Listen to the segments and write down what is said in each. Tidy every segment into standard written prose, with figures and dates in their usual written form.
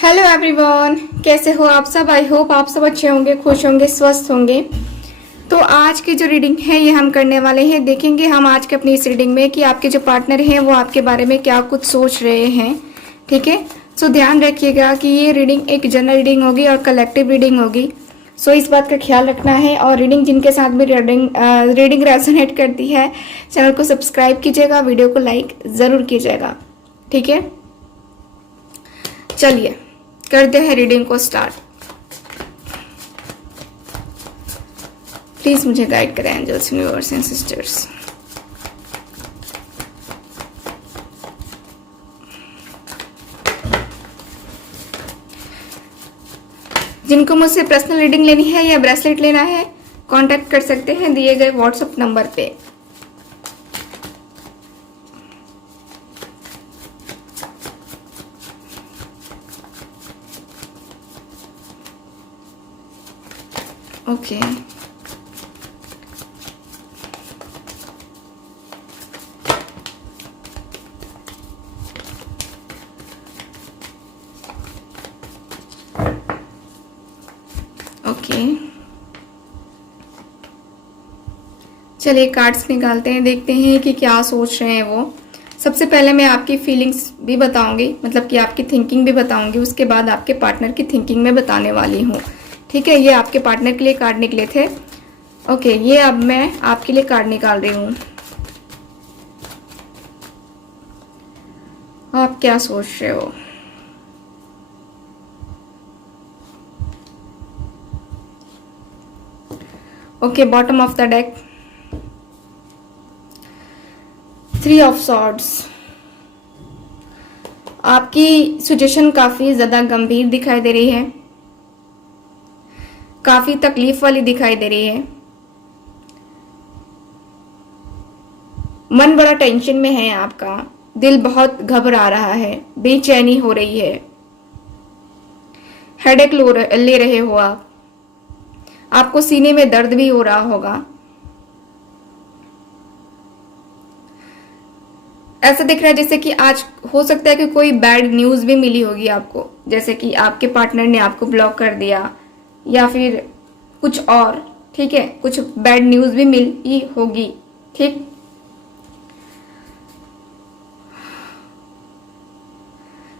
Hello everyone, कैसे हो आप सब। आई होप आप सब अच्छे होंगे, खुश होंगे, स्वस्थ होंगे। तो आज की जो रीडिंग है ये हम करने वाले हैं। देखेंगे हम आज के अपनी इस रीडिंग में कि आपके जो पार्टनर हैं वो आपके बारे में क्या कुछ सोच रहे हैं। ठीक है, सो ध्यान रखिएगा कि ये रीडिंग एक जनरल रीडिंग होगी और कलेक्टिव रीडिंग होगी। सो इस बात का ख्याल रखना है। और रीडिंग जिनके साथ भी रीडिंग रेजोनेट करती है, चैनल को सब्सक्राइब कीजिएगा, वीडियो को लाइक ज़रूर कीजिएगा। ठीक है, चलिए करते हैं रीडिंग को स्टार्ट। प्लीज मुझे गाइड करें एंजल्स, यूनिवर्स एंड सिस्टर्स। जिनको मुझसे पर्सनल रीडिंग लेनी है या ब्रेसलेट लेना है, कांटेक्ट कर सकते हैं दिए गए व्हाट्सएप नंबर पे। ओके ओके, चलिए कार्ड्स निकालते हैं, देखते हैं कि क्या सोच रहे हैं वो। सबसे पहले मैं आपकी फीलिंग्स भी बताऊंगी, मतलब कि आपकी थिंकिंग भी बताऊंगी, उसके बाद आपके पार्टनर की थिंकिंग में बताने वाली हूँ। ठीक है, ये आपके पार्टनर के लिए कार्ड निकले थे। ओके, ये अब मैं आपके लिए कार्ड निकाल रही हूँ। आप क्या सोच रहे हो? Okay, bottom of the deck, 3 of swords. आपकी सिचुएशन काफी ज्यादा गंभीर दिखाई दे रही है, काफी तकलीफ वाली दिखाई दे रही है। मन बड़ा टेंशन में है आपका, दिल बहुत घबरा रहा है, बेचैनी हो रही है, हेडेक ले रहे हो आप, आपको सीने में दर्द भी हो रहा होगा। ऐसा दिख रहा है जैसे कि आज हो सकता है कि कोई बैड न्यूज भी मिली होगी आपको, जैसे कि आपके पार्टनर ने आपको ब्लॉक कर दिया या फिर कुछ और। ठीक है, कुछ बैड न्यूज भी मिली होगी। ठीक,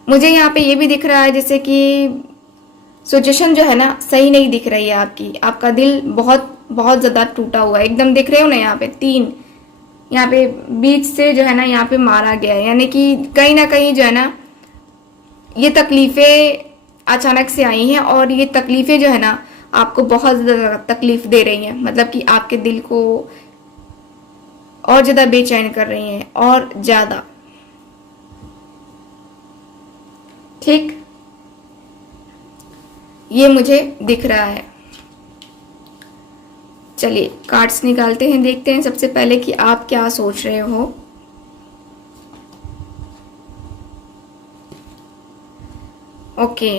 मुझे यहाँ पे ये भी दिख रहा है जैसे कि सिचुएशन जो है ना सही नहीं दिख रही है आपकी। आपका दिल बहुत बहुत ज्यादा टूटा हुआ है, एकदम दिख रहे हो ना यहाँ पे 3, यहाँ पे बीच से जो है ना यहाँ पे मारा गया है, यानी कि कहीं ना कहीं जो है ना ये तकलीफें अचानक से आई हैं और ये तकलीफें जो है ना आपको बहुत ज्यादा तकलीफ दे रही हैं, मतलब कि आपके दिल को और ज्यादा बेचैन कर रही हैं और ज्यादा। ठीक, ये मुझे दिख रहा है। चलिए कार्ड्स निकालते हैं, देखते हैं सबसे पहले कि आप क्या सोच रहे हो। ओके,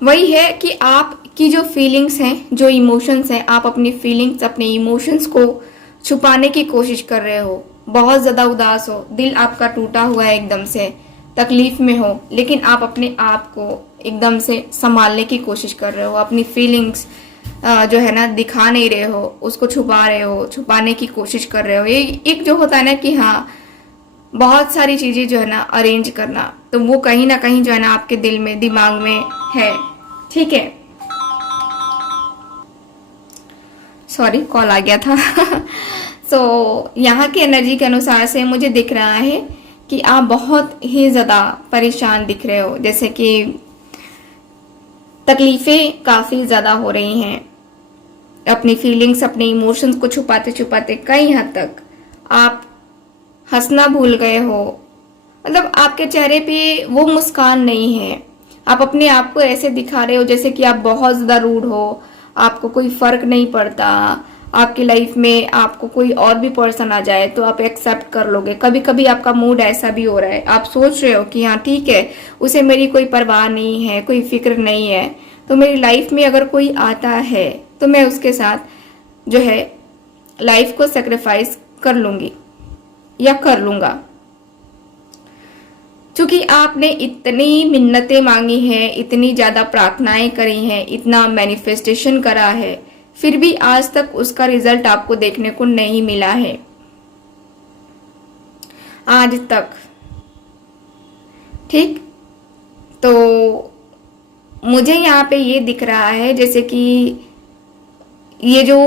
वही है कि आपकी जो फीलिंग्स हैं, जो इमोशंस हैं, आप अपनी फीलिंग्स, अपने इमोशंस को छुपाने की कोशिश कर रहे हो। बहुत ज्यादा उदास हो, दिल आपका टूटा हुआ है, एकदम से तकलीफ में हो, लेकिन आप अपने आप को एकदम से संभालने की कोशिश कर रहे हो। अपनी फीलिंग्स जो है ना दिखा नहीं रहे हो, उसको छुपा रहे हो, छुपाने की कोशिश कर रहे हो। ये एक जो होता है ना कि हाँ बहुत सारी चीजें जो है ना अरेंज करना, तो वो कहीं ना कहीं जो है ना आपके दिल में, दिमाग में है। ठीक है, सॉरी कॉल आ गया था। सो यहाँ की एनर्जी के अनुसार से मुझे दिख रहा है कि आप बहुत ही ज्यादा परेशान दिख रहे हो, जैसे कि तकलीफें काफी ज्यादा हो रही हैं। अपनी फीलिंग्स, अपने इमोशंस को छुपाते छुपाते कई हद तक आप हंसना भूल गए हो, मतलब आपके चेहरे पे वो मुस्कान नहीं है। आप अपने आप को ऐसे दिखा रहे हो जैसे कि आप बहुत ज्यादा रूड हो, आपको कोई फर्क नहीं पड़ता। आपकी लाइफ में आपको कोई और भी पर्सन आ जाए तो आप एक्सेप्ट कर लोगे। कभी कभी आपका मूड ऐसा भी हो रहा है, आप सोच रहे हो कि हाँ ठीक है, उसे मेरी कोई परवाह नहीं है, कोई फिक्र नहीं है, तो मेरी लाइफ में अगर कोई आता है तो मैं उसके साथ जो है लाइफ को सेक्रीफाइस कर लूंगी या कर लूंगा। क्योंकि आपने इतनी मिन्नतें मांगी हैं, इतनी ज्यादा प्रार्थनाएं करी हैं, इतना मैनिफेस्टेशन करा है, फिर भी आज तक उसका रिजल्ट आपको देखने को नहीं मिला है, आज तक। ठीक, तो मुझे यहाँ पे ये दिख रहा है जैसे कि ये जो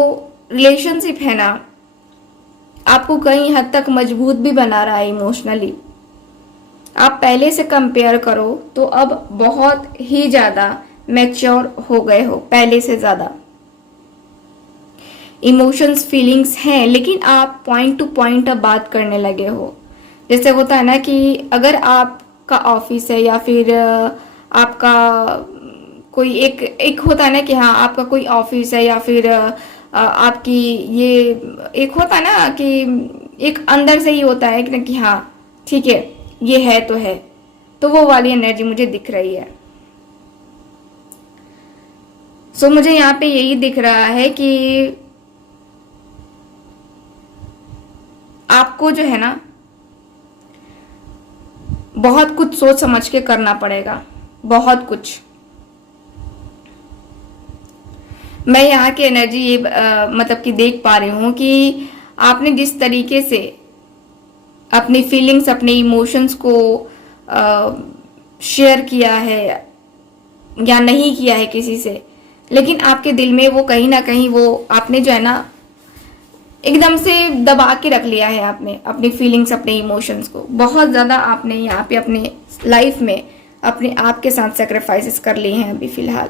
रिलेशनशिप है ना, आपको कई हद तक मजबूत भी बना रहा है इमोशनली। आप पहले से कंपेयर करो तो अब बहुत ही ज्यादा मैच्योर हो गए हो, पहले से ज्यादा। इमोशंस, फीलिंग्स हैं, लेकिन आप पॉइंट टू पॉइंट अब बात करने लगे हो। जैसे होता है ना कि अगर आपका ऑफिस है या फिर आपका कोई एक होता है ना कि हाँ आपका कोई ऑफिस है या फिर आपकी ये एक होता है ना कि एक अंदर से ही होता है कि हाँ ठीक है ये है, तो वो वाली एनर्जी मुझे दिख रही है। सो मुझे यहाँ पे यही दिख रहा है कि आपको जो है ना बहुत कुछ सोच समझ के करना पड़ेगा, बहुत कुछ। मैं यहाँ की एनर्जी ये मतलब कि देख पा रही हूँ कि आपने जिस तरीके से अपनी फीलिंग्स, अपने इमोशंस को शेयर किया है या नहीं किया है किसी से, लेकिन आपके दिल में वो कहीं ना कहीं वो आपने जो है ना एकदम से दबा के रख लिया है। आपने अपनी फीलिंग्स, अपने इमोशंस को बहुत ज़्यादा आपने यहाँ पे अपने लाइफ में अपने आप के साथ सेक्रीफाइसेस कर लिए हैं अभी फिलहाल।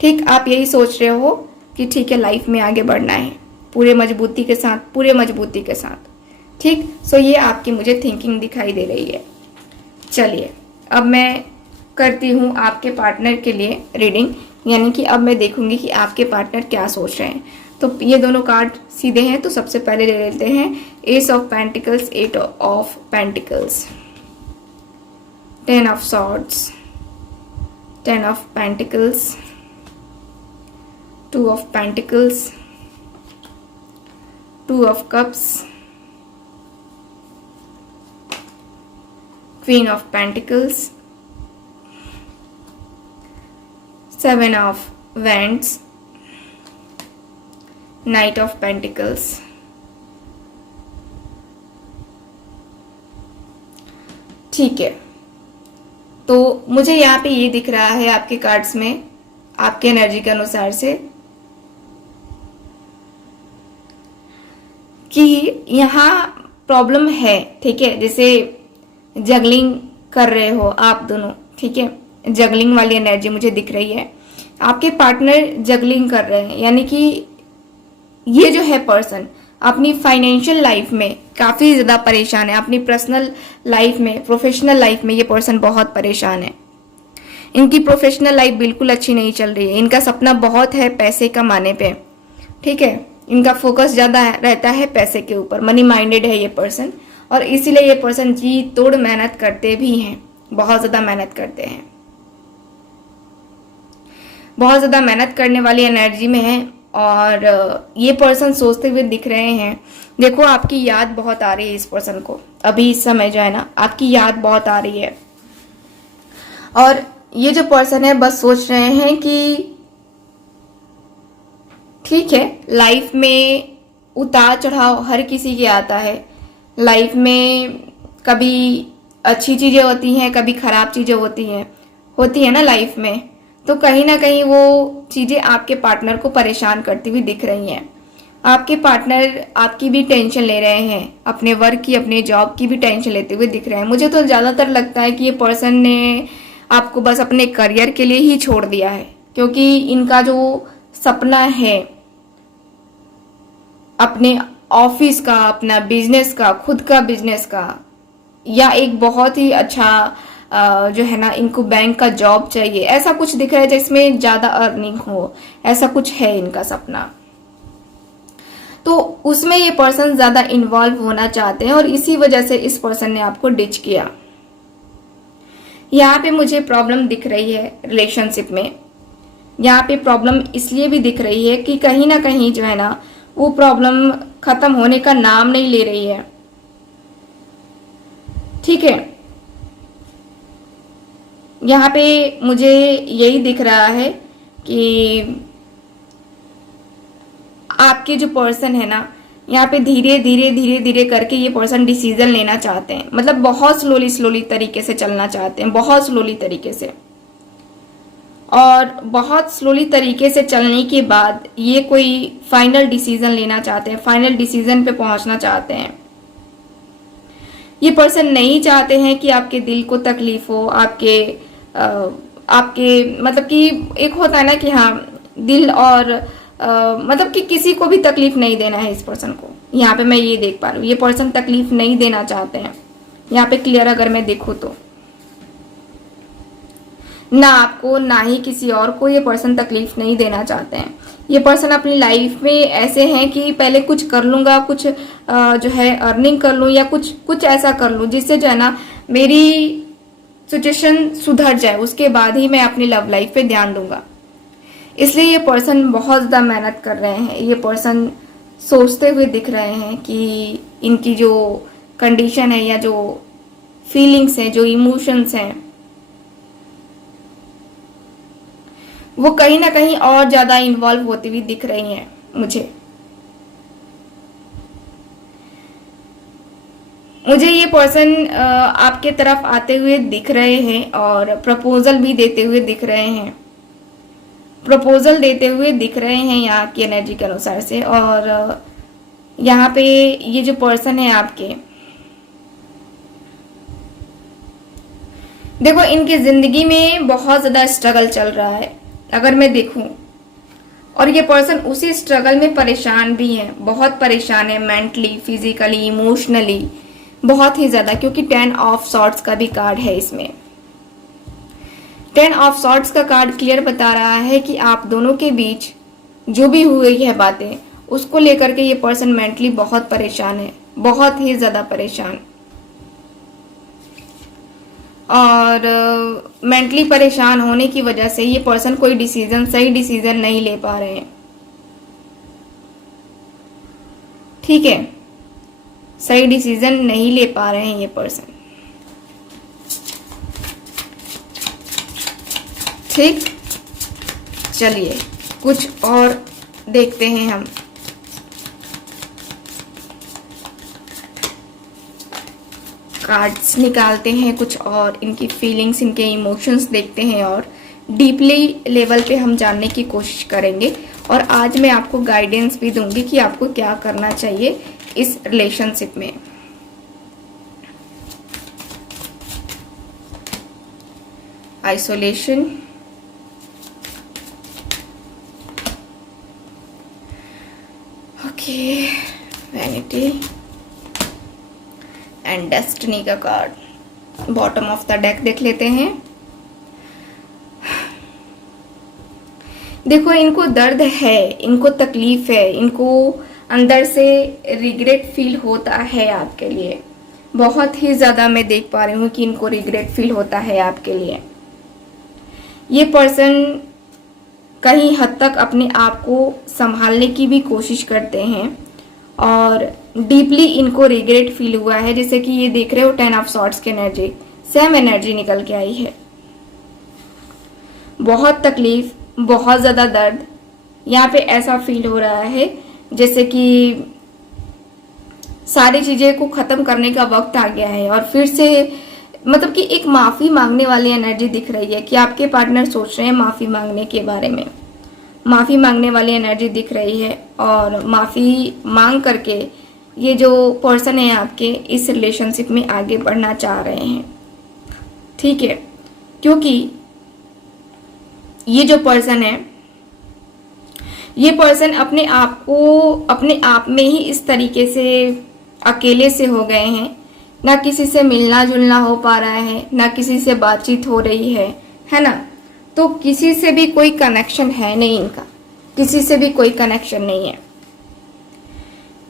ठीक, आप यही सोच रहे हो कि ठीक है लाइफ में आगे बढ़ना है पूरे मजबूती के साथ, पूरे मजबूती के साथ। ठीक, सो ये आपकी मुझे थिंकिंग दिखाई दे रही है। चलिए अब मैं करती हूँ आपके पार्टनर के लिए रीडिंग, यानी कि अब मैं देखूंगी कि आपके पार्टनर क्या सोच रहे हैं। तो ये दोनों कार्ड सीधे हैं, तो सबसे पहले ले लेते हैं ace of pentacles, eight of pentacles, 10 of swords, 10 of pentacles, 2 of pentacles, 2 of cups, queen of pentacles, 7 of wands, knight of pentacles। ठीक है, तो मुझे यहाँ पे ये दिख रहा है आपके कार्ड्स में, आपके एनर्जी के अनुसार से, कि यहाँ प्रॉब्लम है। ठीक है, जैसे जगलिंग कर रहे हो आप दोनों, ठीक है, जगलिंग वाली एनर्जी मुझे दिख रही है। आपके पार्टनर जगलिंग कर रहे हैं, यानी कि ये जो है पर्सन अपनी फाइनेंशियल लाइफ में काफी ज्यादा परेशान है, अपनी पर्सनल लाइफ में, प्रोफेशनल लाइफ में ये पर्सन बहुत परेशान है। इनकी प्रोफेशनल लाइफ बिल्कुल अच्छी नहीं चल रही है। इनका सपना बहुत है पैसे कमाने पे, ठीक है, इनका फोकस ज्यादा रहता है पैसे के ऊपर, मनी माइंडेड है ये पर्सन, और इसीलिए ये पर्सन जी तोड़ मेहनत करते भी हैं, बहुत ज्यादा मेहनत करते हैं, बहुत ज्यादा मेहनत करने वाली एनर्जी में है। और ये पर्सन सोचते हुए दिख रहे हैं, देखो आपकी याद बहुत आ रही है इस पर्सन को, अभी इस समय जो है ना आपकी याद बहुत आ रही है। और ये जो पर्सन है बस सोच रहे हैं कि ठीक है, लाइफ में उतार चढ़ाव हर किसी के आता है, लाइफ में कभी अच्छी चीजें होती हैं, कभी खराब चीजें होती है ना लाइफ में। तो कहीं ना कहीं वो चीजें आपके पार्टनर को परेशान करती हुई दिख रही हैं। आपके पार्टनर आपकी भी टेंशन ले रहे हैं, अपने वर्क की, अपने जॉब की भी टेंशन लेते हुए दिख रहे हैं। मुझे तो ज्यादातर लगता है कि ये पर्सन ने आपको बस अपने करियर के लिए ही छोड़ दिया है, क्योंकि इनका जो सपना है अपने ऑफिस का, अपना बिजनेस का, खुद का बिजनेस का, या एक बहुत ही अच्छा जो है ना इनको बैंक का जॉब चाहिए, ऐसा कुछ दिख रहा है जिसमें ज्यादा अर्निंग हो, ऐसा कुछ है इनका सपना। तो उसमें ये पर्सन ज्यादा इन्वॉल्व होना चाहते हैं और इसी वजह से इस पर्सन ने आपको डिच किया। यहाँ पे मुझे प्रॉब्लम दिख रही है रिलेशनशिप में। यहाँ पे प्रॉब्लम इसलिए भी दिख रही है कि कहीं ना कहीं जो है ना वो प्रॉब्लम खत्म होने का नाम नहीं ले रही है। ठीक है, यहाँ पे मुझे यही दिख रहा है कि आपके जो पर्सन है ना, यहाँ पे धीरे धीरे धीरे धीरे करके ये पर्सन डिसीजन लेना चाहते हैं। मतलब बहुत स्लोली स्लोली तरीके से चलना चाहते हैं, बहुत स्लोली तरीके से। और बहुत स्लोली तरीके से चलने के बाद ये कोई फाइनल डिसीजन लेना चाहते हैं, फाइनल डिसीजन पे पहुंचना चाहते हैं। ये पर्सन नहीं चाहते हैं कि आपके दिल को तकलीफ हो, आपके मतलब कि एक होता है ना कि हाँ दिल और मतलब कि किसी को भी तकलीफ नहीं देना है इस पर्सन को। यहाँ पे मैं ये देख पा रही हूँ, ये पर्सन तकलीफ नहीं देना चाहते हैं। यहाँ पे क्लियर अगर मैं देखूँ तो ना आपको ना ही किसी और को ये पर्सन तकलीफ नहीं देना चाहते हैं। ये पर्सन अपनी लाइफ में ऐसे हैं कि पहले कुछ कर लूंगा, कुछ जो है अर्निंग कर लूँ या कुछ ऐसा कर लूँ जिससे जो है ना मेरी सिचुएशन सुधर जाए, उसके बाद ही मैं अपनी लव लाइफ पे ध्यान दूंगा। इसलिए ये पर्सन बहुत ज़्यादा मेहनत कर रहे हैं। ये पर्सन सोचते हुए दिख रहे हैं कि इनकी जो कंडीशन है या जो फीलिंग्स हैं, जो इमोशंस हैं, वो कहीं ना कहीं और ज़्यादा इन्वॉल्व होती हुई दिख रही हैं मुझे ये पर्सन आपके तरफ आते हुए दिख रहे हैं और प्रपोजल भी देते हुए दिख रहे हैं, प्रपोजल देते हुए दिख रहे हैं यहाँ की एनर्जी के अनुसार से। और यहाँ पे ये जो पर्सन है आपके, देखो इनकी जिंदगी में बहुत ज़्यादा स्ट्रगल चल रहा है अगर मैं देखूं, और ये पर्सन उसी स्ट्रगल में परेशान भी है, बहुत परेशान है मेंटली, फिजिकली, इमोशनली, बहुत ही ज़्यादा। क्योंकि 10 ऑफ सॉर्ड्स का भी कार्ड है इसमें। 10 ऑफ सॉर्ड्स का कार्ड क्लियर बता रहा है कि आप दोनों के बीच जो भी हुई है बातें, उसको लेकर के ये पर्सन मेंटली बहुत परेशान है, बहुत ही ज़्यादा परेशान। और मेंटली परेशान होने की वजह से ये पर्सन कोई डिसीजन, सही डिसीजन नहीं ले पा रहे हैं। ठीक है, सही डिसीजन नहीं ले पा रहे हैं ये पर्सन। ठीक, चलिए कुछ और देखते हैं हम। कार्ड्स निकालते हैं कुछ और, इनकी फीलिंग्स, इनके इमोशंस देखते हैं और डीपली लेवल पे हम जानने की कोशिश करेंगे। और आज मैं आपको गाइडेंस भी दूंगी कि आपको क्या करना चाहिए इस रिलेशनशिप में। Isolation, okay, vanity and destiny का card. Bottom of the deck देख लेते हैं। देखो इनको दर्द है, इनको तकलीफ है, इनको अंदर से रिग्रेट फील होता है आपके लिए। बहुत ही ज़्यादा मैं देख पा रही हूँ कि इनको रिग्रेट फील होता है आपके लिए। ये पर्सन कहीं हद तक अपने आप को संभालने की भी कोशिश करते हैं और डीपली इनको रिग्रेट फील हुआ है। जैसे कि ये देख रहे हो 10 ऑफ सॉर्ड्स की एनर्जी, सेम एनर्जी निकल के आई है। बहुत तकलीफ, बहुत ज़्यादा दर्द, यहाँ पे ऐसा फील हो रहा है जैसे कि सारी चीज़ें को ख़त्म करने का वक्त आ गया है। और फिर से मतलब कि एक माफ़ी मांगने वाली एनर्जी दिख रही है कि आपके पार्टनर सोच रहे हैं माफ़ी मांगने के बारे में, माफ़ी मांगने वाली एनर्जी दिख रही है। और माफ़ी मांग करके ये जो पर्सन है आपके इस रिलेशनशिप में आगे बढ़ना चाह रहे हैं। ठीक है, क्योंकि ये जो पर्सन है, ये पर्सन अपने आप में ही इस तरीके से अकेले से हो गए हैं। ना किसी से मिलना जुलना हो पा रहा है, ना किसी से बातचीत हो रही है ना। तो किसी से भी कोई कनेक्शन है नहीं इनका, किसी से भी कोई कनेक्शन नहीं है,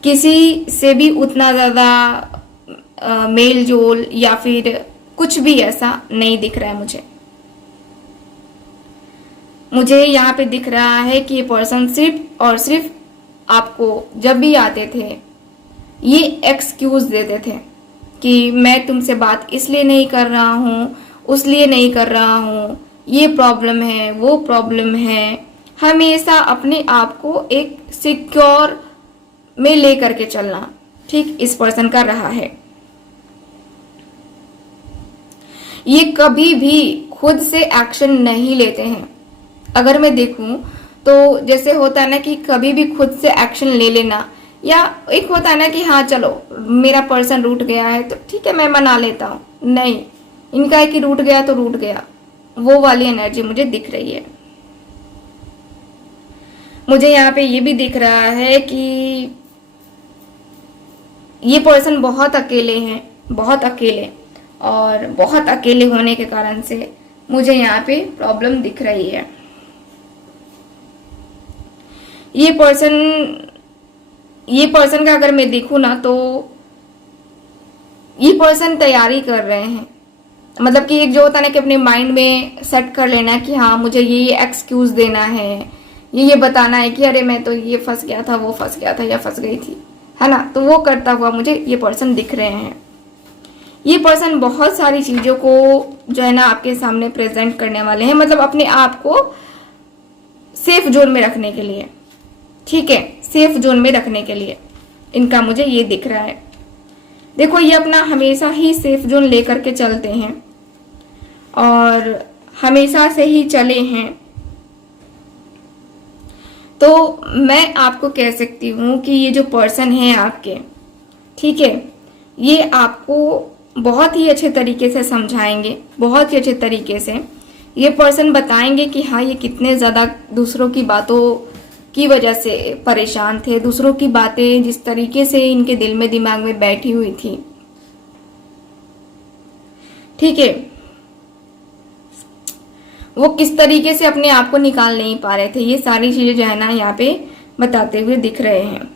किसी से भी उतना ज़्यादा मेल जोल या फिर कुछ भी ऐसा नहीं दिख रहा है मुझे यहाँ पे दिख रहा है कि ये पर्सन सिर्फ और सिर्फ आपको जब भी आते थे ये एक्सक्यूज देते थे कि मैं तुमसे बात इसलिए नहीं कर रहा हूँ, उस लिए नहीं कर रहा हूँ, ये प्रॉब्लम है, वो प्रॉब्लम है। हमेशा अपने आप को एक सिक्योर में ले करके चलना, ठीक इस पर्सन का रहा है। ये कभी भी खुद से एक्शन नहीं लेते हैं। अगर मैं देखूं तो जैसे होता है ना कि कभी भी खुद से एक्शन ले लेना, या एक होता है ना कि हाँ चलो मेरा पर्सन रूठ गया है तो ठीक है मैं मना लेता हूँ, नहीं, इनका है कि रूठ गया तो रूठ गया। वो वाली एनर्जी मुझे दिख रही है। मुझे यहाँ पे ये भी दिख रहा है कि ये पर्सन बहुत अकेले हैं, बहुत अकेले, और बहुत अकेले होने के कारण से मुझे यहाँ पे प्रॉब्लम दिख रही है। ये पर्सन का अगर मैं देखूँ ना तो ये पर्सन तैयारी कर रहे हैं, मतलब कि एक जो होता है ना कि अपने माइंड में सेट कर लेना कि हाँ मुझे ये एक्सक्यूज देना है, ये बताना है कि अरे मैं तो ये फंस गया था, वो फंस गया था, या फंस गई थी, है ना। तो वो करता हुआ मुझे ये पर्सन दिख रहे हैं। ये पर्सन बहुत सारी चीजों को जो है ना आपके सामने प्रेजेंट करने वाले हैं, मतलब अपने आप को सेफ जोन में रखने के लिए, ठीक है, सेफ जोन में रखने के लिए इनका मुझे ये दिख रहा है। देखो ये अपना हमेशा ही सेफ जोन लेकर के चलते हैं और हमेशा से ही चले हैं। तो मैं आपको कह सकती हूँ कि ये जो पर्सन है आपके, ठीक है, ये आपको बहुत ही अच्छे तरीके से समझाएंगे, बहुत ही अच्छे तरीके से ये पर्सन बताएंगे कि हाँ ये कितने ज़्यादा दूसरों की बातों की वजह से परेशान थे, दूसरों की बातें जिस तरीके से इनके दिल में दिमाग में बैठी हुई थी, ठीक है, वो किस तरीके से अपने आप को निकाल नहीं पा रहे थे। ये सारी चीजें जो है ना यहाँ पे बताते हुए दिख रहे हैं।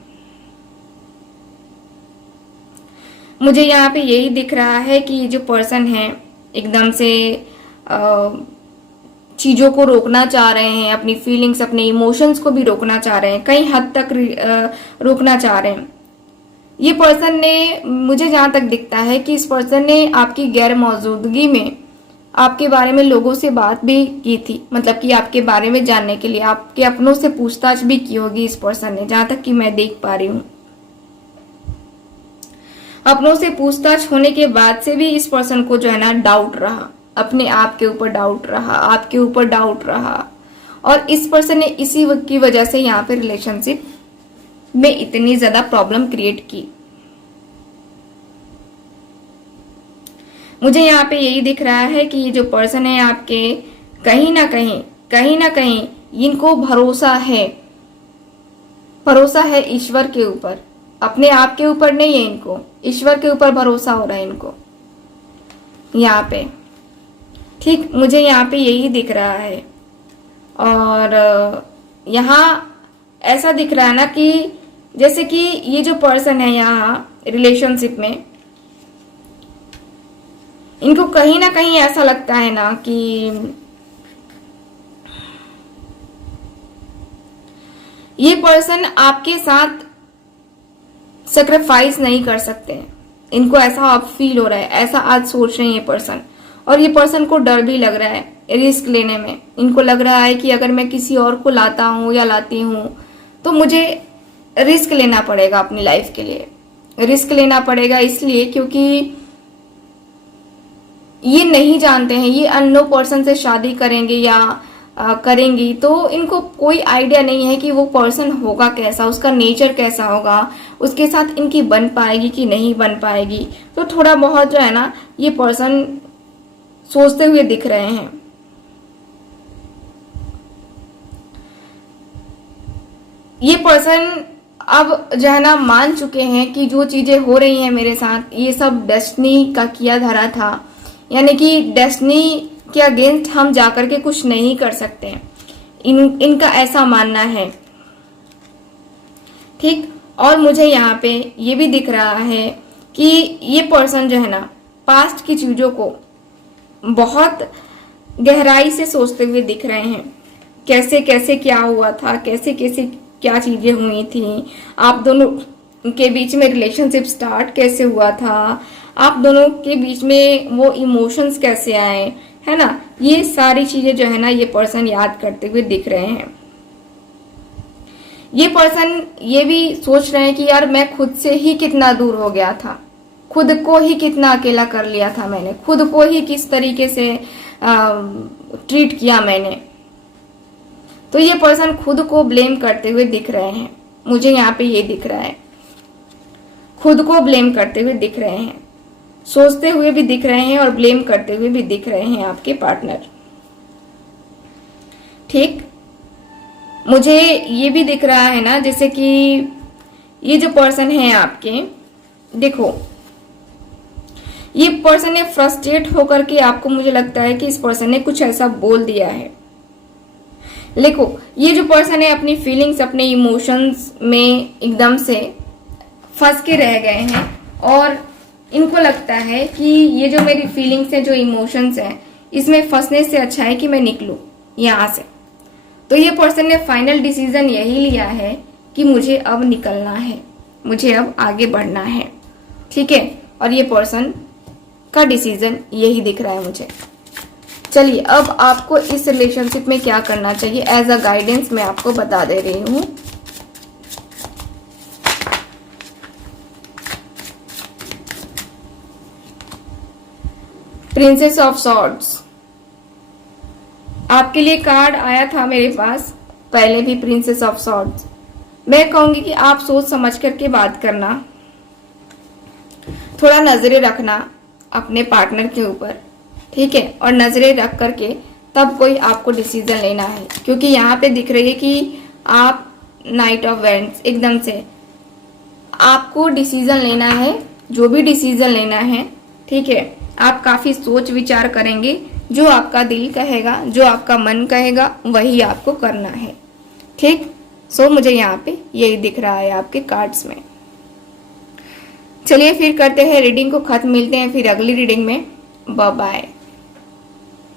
मुझे यहाँ पे यही दिख रहा है कि ये जो पर्सन है एकदम से चीजों को रोकना चाह रहे हैं, अपनी फीलिंग्स, अपने इमोशंस को भी रोकना चाह रहे हैं, कई हद तक रोकना चाह रहे हैं। ये पर्सन ने, मुझे जहां तक दिखता है कि इस पर्सन ने आपकी गैर मौजूदगी में आपके बारे में लोगों से बात भी की थी, मतलब कि आपके बारे में जानने के लिए आपके अपनों से पूछताछ भी की होगी इस पर्सन ने, जहां तक कि मैं देख पा रही हूँ। अपनों से पूछताछ होने के बाद से भी इस पर्सन को जो है ना डाउट रहा, अपने आप के ऊपर डाउट रहा, आपके ऊपर डाउट रहा, और इस पर्सन ने इसी की वजह से यहाँ पे रिलेशनशिप में इतनी ज्यादा प्रॉब्लम क्रिएट की। मुझे यहाँ पे यही दिख रहा है कि ये जो पर्सन है आपके, कहीं ना कहीं इनको भरोसा है ईश्वर के ऊपर, अपने आप के ऊपर नहीं है, इनको ईश्वर के ऊपर भरोसा हो रहा है इनको यहाँ पे, ठीक, मुझे यहाँ पे यही दिख रहा है। और यहाँ ऐसा दिख रहा है ना कि जैसे कि ये जो पर्सन है यहाँ रिलेशनशिप में, इनको कहीं ना कहीं ऐसा लगता है ना कि ये पर्सन आपके साथ सेक्रीफाइस नहीं कर सकते हैं, इनको ऐसा अब फील हो रहा है, ऐसा आज सोच रहे हैं ये पर्सन। और ये पर्सन को डर भी लग रहा है रिस्क लेने में। इनको लग रहा है कि अगर मैं किसी और को लाता हूँ या लाती हूँ तो मुझे रिस्क लेना पड़ेगा, अपनी लाइफ के लिए रिस्क लेना पड़ेगा, इसलिए क्योंकि ये नहीं जानते हैं, ये अननोन पर्सन से शादी करेंगे या करेंगी तो इनको कोई आइडिया नहीं है कि वो पर्सन होगा कैसा, उसका नेचर कैसा होगा, उसके साथ इनकी बन पाएगी कि नहीं बन पाएगी। तो थोड़ा बहुत जो है ना ये पर्सन सोचते हुए दिख रहे हैं। ये पर्सन अब जो है ना मान चुके हैं कि जो चीजें हो रही हैं मेरे साथ ये सब डेस्टिनी का किया धरा था, यानी कि डेस्टिनी के अगेंस्ट हम जाकर के कुछ नहीं कर सकते, इनका ऐसा मानना है, ठीक। और मुझे यहाँ पे ये भी दिख रहा है कि ये पर्सन जो है ना पास्ट की चीजों को बहुत गहराई से सोचते हुए दिख रहे हैं, कैसे कैसे क्या हुआ था, कैसे कैसे क्या चीजें हुई थी, आप दोनों के बीच में रिलेशनशिप स्टार्ट कैसे हुआ था, आप दोनों के बीच में वो इमोशंस कैसे आए, है ना, ये सारी चीजें जो है ना ये पर्सन याद करते हुए दिख रहे हैं। ये पर्सन ये भी सोच रहे हैं कि यार मैं खुद से ही कितना दूर हो गया था, खुद को ही कितना अकेला कर लिया था मैंने, खुद को ही किस तरीके से ट्रीट किया मैंने। तो ये पर्सन खुद को ब्लेम करते हुए दिख रहे हैं, मुझे यहाँ पे ये दिख रहा है, खुद को ब्लेम करते हुए दिख रहे हैं, सोचते हुए भी दिख रहे हैं और ब्लेम करते हुए भी दिख रहे हैं आपके पार्टनर। ठीक, मुझे ये भी दिख रहा है ना, जैसे कि ये जो पर्सन है आपके, देखो ये पर्सन ने फ्रस्ट्रेट होकर के आपको, मुझे लगता है कि इस पर्सन ने कुछ ऐसा बोल दिया है। देखो ये जो पर्सन है अपनी फीलिंग्स, अपने इमोशंस में एकदम से फंस के रह गए हैं और इनको लगता है कि ये जो मेरी फीलिंग्स है, जो इमोशंस हैं, इसमें फंसने से अच्छा है कि मैं निकलूं यहाँ से। तो ये पर्सन ने फाइनल डिसीजन यही लिया है कि मुझे अब निकलना है, मुझे अब आगे बढ़ना है। ठीक है, और ये पर्सन का डिसीजन यही दिख रहा है मुझे। चलिए अब आपको इस रिलेशनशिप में क्या करना चाहिए, एज अ गाइडेंस मैं आपको बता दे रही हूं। प्रिंसेस ऑफ सॉर्ड्स आपके लिए कार्ड आया था मेरे पास पहले भी, प्रिंसेस ऑफ सॉर्ड्स। मैं कहूंगी कि आप सोच समझ करके बात करना, थोड़ा नजरें रखना अपने पार्टनर के ऊपर, ठीक है, और नजरें रख करके तब कोई आपको डिसीजन लेना है, क्योंकि यहाँ पे दिख रही है कि आप नाइट ऑफ वेंट्स, एकदम से आपको डिसीजन लेना है, जो भी डिसीजन लेना है, ठीक है, आप काफी सोच विचार करेंगे, जो आपका दिल कहेगा, जो आपका मन कहेगा वही आपको करना है। ठीक, सो मुझे यहाँ पे यही दिख रहा है आपके कार्ड्स में। चलिए फिर करते हैं रीडिंग को खत्म, मिलते हैं फिर अगली रीडिंग में, बाय बाय।